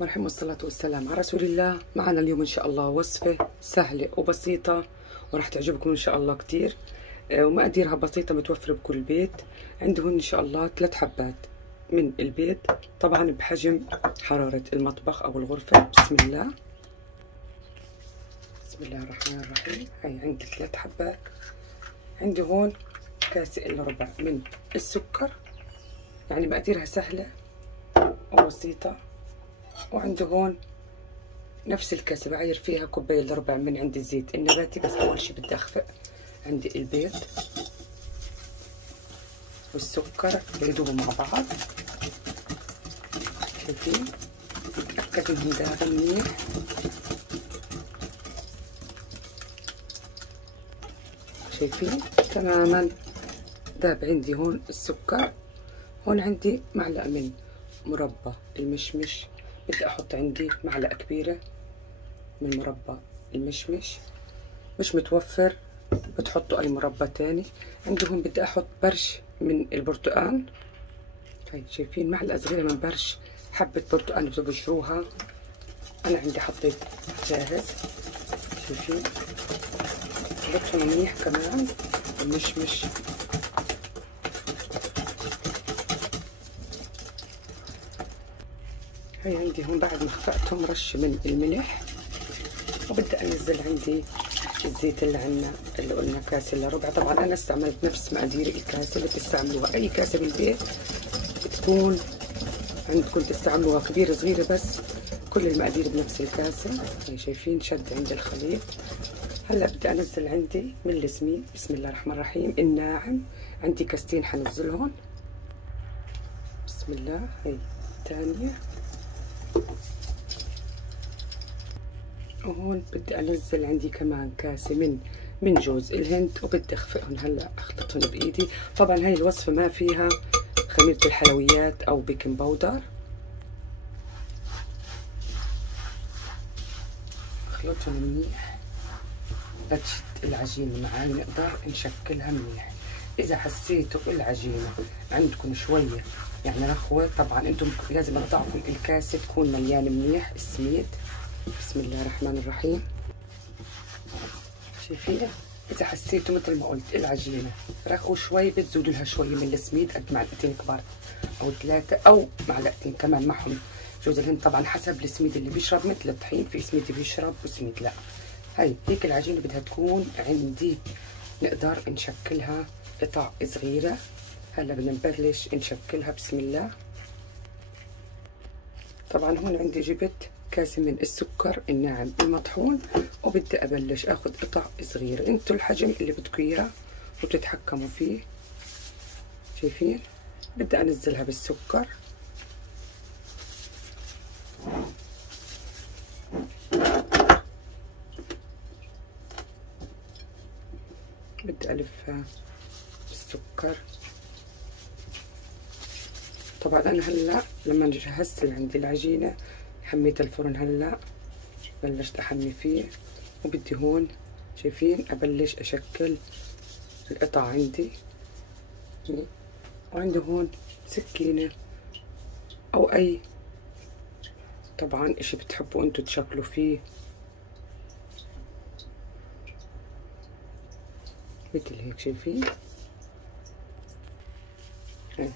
الرحمن الرحيم والصلاة والسلام على رسول الله. معنا اليوم إن شاء الله وصفة سهلة وبسيطة وراح تعجبكم إن شاء الله كتير، ومقاديرها بسيطة متوفرة بكل بيت. عندهن إن شاء الله 3 حبات من البيت، طبعا بحجم حرارة المطبخ أو الغرفة. بسم الله بسم الله الرحمن الرحيم. هاي عندي 3 حبات. عندي هون كاسة إلا ربع من السكر، يعني مقاديرها سهلة وبسيطة. وعندي هون نفس الكاسة بعير فيها كوباية إلا ربع من عندي الزيت النباتي، بس أول شي بدي أخفق عندي البيض والسكر بيدوبوا مع بعض. شايفين؟ بتأكد إنهم دابوا منيح. شايفين؟ تماما داب عندي هون السكر. هون عندي معلقة من مربى المشمش، بدي أحط عندي معلقة كبيرة من مربى المشمش. مش متوفر بتحطوا أي مربى تاني. عندي هون بدي أحط برش من البرتقال. هاي شايفين؟ معلقة صغيرة من برش حبة برتقال بتبشروها. أنا عندي حطيت جاهز. شايفين؟ خلطهم منيح كمان المشمش. هاي عندي هون بعد ما خفقتهم رش من الملح، وبدي انزل عندي الزيت اللي عنا اللي قلنا كاسه الا ربع. طبعا انا استعملت نفس مقادير الكاسه اللي بتستعملوها، اي كاسه بالبيت بتكون عندكم تستعملوها كبيره صغيره، بس كل المقادير بنفس الكاسه. هاي شايفين؟ شد عندي الخليط. هلا بدي انزل عندي من السميد. بسم الله الرحمن الرحيم. الناعم عندي كاستين حنزلهم. بسم الله. هي الثانيه. وهون بدي انزل عندي كمان كاسه من جوز الهند، وبدي اخفقهم هلا اخلطهم بايدي. طبعا هاي الوصفه ما فيها خميره الحلويات او بيكنج باودر. اخلطهم منيح لتشد العجينه معي، نقدر نشكلها منيح. اذا حسيتوا العجينه عندكم شويه يعني رخوه، طبعا انتم لازم تضعفوا الكاسه تكون مليانه منيح السميد. بسم الله الرحمن الرحيم. شايفين؟ إذا حسيتوا مثل ما قلت العجينة رخو شوي، بتزودوا لها شوي من السميد، قد معلقتين كبار أو 3 أو معلقتين كمان معهم جوز الهند. طبعا حسب السميد اللي بيشرب، مثل الطحين في سميد بيشرب وسميد لا. هاي هيك العجينة بدها تكون عندي، نقدر نشكلها قطع صغيرة. هلا بدنا نبلش نشكلها. بسم الله. طبعا هون عندي جبت كاسة من السكر الناعم المطحون، وبدي ابلش اخذ قطع صغيرة. انتوا الحجم اللي بدكم اياه وتتحكموا فيه. شايفين؟ بدي انزلها بالسكر. بدي الفها بالسكر. طبعا انا هلا لما جهزت عندي العجينة حميت الفرن، هلا بلشت احمي فيه، وبدي هون شايفين ابلش اشكل القطع عندي. وعندي هون سكينة او اي طبعا اشي بتحبوا انتوا تشكلوا فيه، مثل هيك. شايفين؟ هاي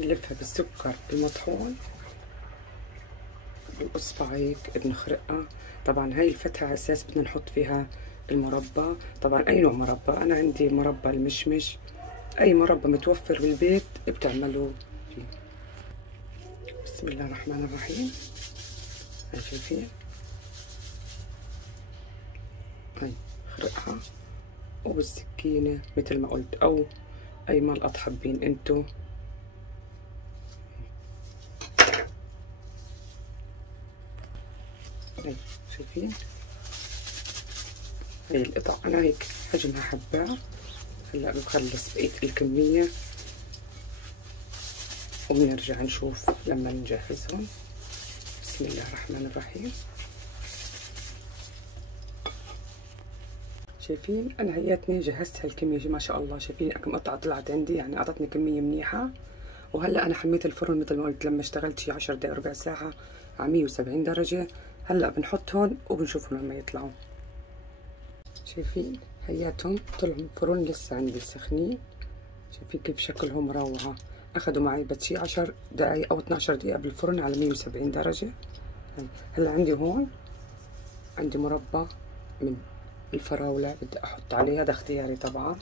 نلفها بالسكر المطحون بالاصبع هيك بنخرقها. طبعا هاي الفتحة على اساس بدنا نحط فيها المربى. طبعا اي نوع مربى، انا عندي مربى المشمش، اي مربى متوفر بالبيت بتعملوا فيه. بسم الله الرحمن الرحيم. هاي شايفين؟ هاي خرقها وبالسكينة مثل ما قلت، او اي ملقط حابين انتو. هاي شايفين؟ هاي القطع انا هيك حجمها حبة. هلا بخلص بقية الكمية وبنرجع نشوف لما نجهزهم. بسم الله الرحمن الرحيم. شايفين؟ انا هياتني جهزت هالكمية ما شاء الله. شايفين كم قطعة طلعت عندي؟ يعني اعطتني كمية منيحة. وهلا انا حميت الفرن مثل ما قلت لما اشتغلت شي 10 دقايق ربع ساعه على 170 درجه. هلا بنحط هون وبنشوفهم لما يطلعوا. شايفين هياتهم طلعوا من الفرن لسه عندي سخنين. شايفين كيف شكلهم روعه. اخذوا معي بس شي 10 دقايق او 12 دقيقه بالفرن على 170 درجه. هلا عندي هون عندي مربى من الفراولة بدي احط عليه، هذا اختياري طبعا.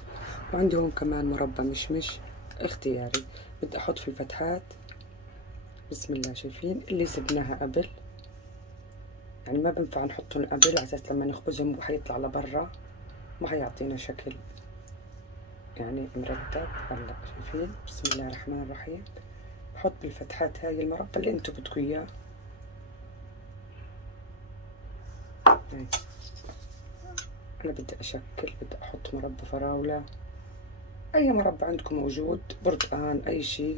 وعندي هون كمان مربى مشمش اختياري بدي احط في الفتحات. بسم الله. شايفين اللي سبناها قبل، يعني ما بنفع نحطهم قبل على اساس لما نخبزهم حيطلع لبرا ما حيعطينا شكل يعني مرتب. هلا شايفين بسم الله الرحمن الرحيم بحط بالفتحات هاي المربى اللي انتم بدكم اياه. أنا بدي أشكل، بدي أحط مربى فراولة، أي مربى عندكم موجود، برتقان، أي شي.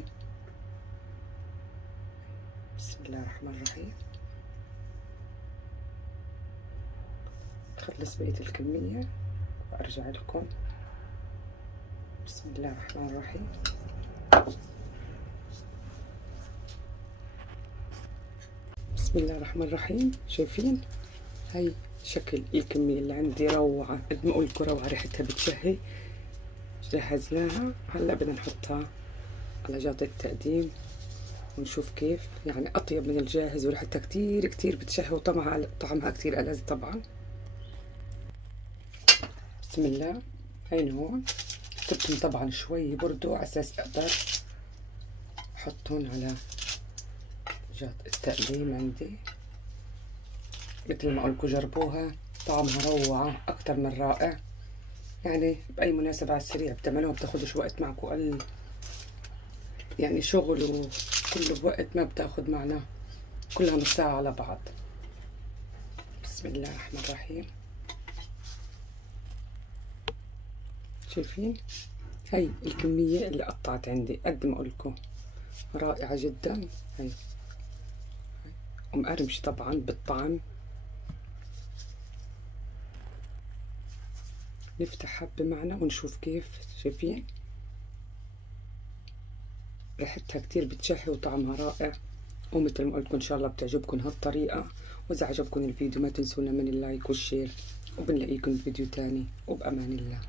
بسم الله الرحمن الرحيم. أخلص بقية الكمية وأرجع لكم. بسم الله الرحمن الرحيم. بسم الله الرحمن الرحيم. شايفين هاي شكل الكمية اللي عندي روعة، قد ما أقول لكم روعة، ريحتها بتشهي. جهزناها. هلا بدنا نحطها على جاط التقديم ونشوف كيف، يعني أطيب من الجاهز وريحتها كتير كتير بتشهي وطعمها كتير ألذ طبعا. بسم الله. هين هون سبتهم طبعا شوي يبردوا على أساس أقدر أحطهم على جاط التقديم عندي. مثل ما قلتلكوا جربوها، طعمها روعة أكتر من رائع. يعني بأي مناسبة على السريع بتعملوها، بتاخدش وقت معكم، أقل يعني شغل وكله بوقت ما بتاخد معنا، كلها نص ساعة على بعض. بسم الله الرحمن الرحيم. شايفين هاي الكمية اللي قطعت عندي قد ما قلتلكوا رائعة جدا. هاي ومقرمشة طبعا بالطعم. نفتح حبة معنا ونشوف كيف. شايفين ريحتها كتير بتشهي وطعمها رائع. ومثل ما قلتلكوا ان شاء الله بتعجبكم هالطريقة. واذا عجبكم الفيديو ما تنسونا من اللايك والشير، وبنلاقيكم فيديو تاني، وبأمان الله.